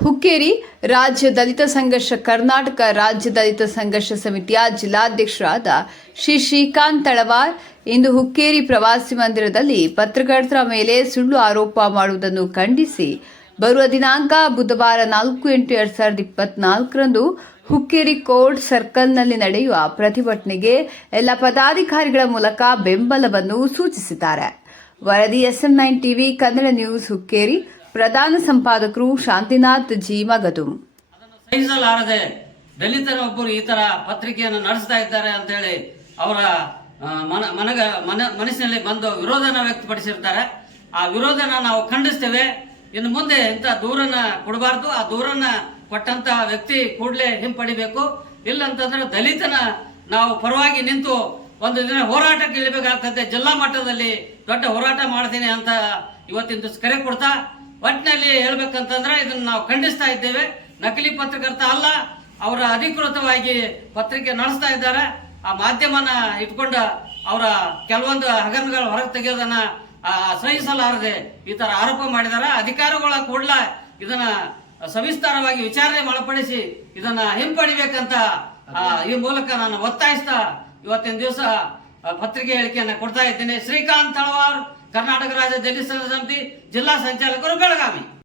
ಹುಕ್ಕೇರಿ ರಾಜ್ಯ ದಲಿತ ಸಂಘರ್ಷ, ಕರ್ನಾಟಕ ರಾಜ್ಯ ದಲಿತ ಸಂಘರ್ಷ ಸಮಿತಿಯ ಜಿಲ್ಲಾಧ್ಯಕ್ಷರಾದ ಶ್ರೀ ಶ್ರೀಕಾಂತ್ ತಳವಾರ್ ಇಂದು ಹುಕ್ಕೇರಿ ಪ್ರವಾಸಿ ಮಂದಿರದಲ್ಲಿ ಪತ್ರಕರ್ತರ ಮೇಲೆ ಸುಳ್ಳು ಆರೋಪ ಮಾಡುವುದನ್ನು ಖಂಡಿಸಿ ಬರುವ ದಿನಾಂಕ ಬುಧವಾರ ನಾಲ್ಕು ಎಂಟು ಎರಡು ಸಾವಿರದ ಇಪ್ಪತ್ನಾಲ್ಕರಂದು ಹುಕ್ಕೇರಿ ಕೋರ್ಟ್ ಸರ್ಕಲ್ನಲ್ಲಿ ನಡೆಯುವ ಪ್ರತಿಭಟನೆಗೆ ಎಲ್ಲ ಪದಾಧಿಕಾರಿಗಳ ಮೂಲಕ ಬೆಂಬಲವನ್ನು ಸೂಚಿಸಿದ್ದಾರೆ. ವರದಿ SM nine TV, Kannada news Hukkeri ಪ್ರಧಾನ ಸಂಪಾದಕರು ಶಾಂತಿನಾಥ್ ಜೀಮಗದು ಸಹಿಸಲಾರದೆ ದಲಿತರೊಬ್ಬರು ಈ ತರ ಪತ್ರಿಕೆಯನ್ನು ನಡೆಸ್ತಾ ಇದ್ದಾರೆ ಅಂತ ಹೇಳಿ ಅವರ ಮನ, ಮನಗ, ಮನ, ಮನಸ್ಸಿನಲ್ಲಿ ಬಂದು ವಿರೋಧನ ವ್ಯಕ್ತಪಡಿಸಿರ್ತಾರೆ. ಆ ವಿರೋಧನ ನಾವು ಖಂಡಿಸ್ತೇವೆ. ಇನ್ನು ಮುಂದೆ ಇಂಥ ದೂರನ್ನ ಕೊಡಬಾರ್ದು. ಆ ದೂರನ್ನ ಕೊಟ್ಟಂತ ವ್ಯಕ್ತಿ ಕೂಡಲೇ ಹಿಂಪಡಿಬೇಕು. ಇಲ್ಲಂತಂದ್ರೆ ದಲಿತನ ನಾವು ಪರವಾಗಿ ನಿಂತು ಒಂದು ದಿನ ಹೋರಾಟಕ್ಕೆ ಇಳಿಬೇಕಾಗ್ತದೆ. ಜಿಲ್ಲಾ ಮಟ್ಟದಲ್ಲಿ ದೊಡ್ಡ ಹೋರಾಟ ಮಾಡ್ತೀನಿ ಅಂತ ಇವತ್ತಿನ ಕರೆ ಕೊಡ್ತಾ ಒಟ್ಟಿನಲ್ಲಿ ಹೇಳ್ಬೇಕಂತಂದ್ರೆ ಇದನ್ನ ನಾವು ಖಂಡಿಸ್ತಾ ಇದ್ದೇವೆ. ನಕಲಿ ಪತ್ರಕರ್ತ ಅಲ್ಲ, ಅವರ ಅಧಿಕೃತವಾಗಿ ಪತ್ರಿಕೆ ನಡೆಸ್ತಾ ಇದ್ದಾರೆ. ಆ ಮಾಧ್ಯಮನ ಇಟ್ಕೊಂಡು ಅವರ ಕೆಲವೊಂದು ಹಗರಣಗಳು ಹೊರಗೆ ತೆಗೆಯೋದನ್ನ ಸಹಿಸಲಾರದೆ ಈ ತರ ಆರೋಪ ಮಾಡಿದಾರೆ ಅಧಿಕಾರಿಗಳ ಕೂಡಲ ಇದನ್ನ ಸವಿಸ್ತಾರವಾಗಿ ವಿಚಾರಣೆ ಒಳಪಡಿಸಿ ಇದನ್ನ ಹಿಂಪಡಿಬೇಕಂತ ಈ ಮೂಲಕ ನಾನು ಒತ್ತಾಯಿಸ್ತಾ ಇವತ್ತಿನ ದಿವಸ ಪತ್ರಿಕೆ ಹೇಳಿಕೆಯನ್ನ ಕೊಡ್ತಾ ಇದ್ದೇನೆ. ಶ್ರೀಕಾಂತ್ ತಳವಾರ್ ಕರ್ನಾಟಕ ರಾಜ್ಯ ದಲಿತ ಸಂಘ ಸಮಿತಿ ಜಿಲ್ಲಾ ಸಂಚಾಲಕರು ಬೆಳಗಾವಿ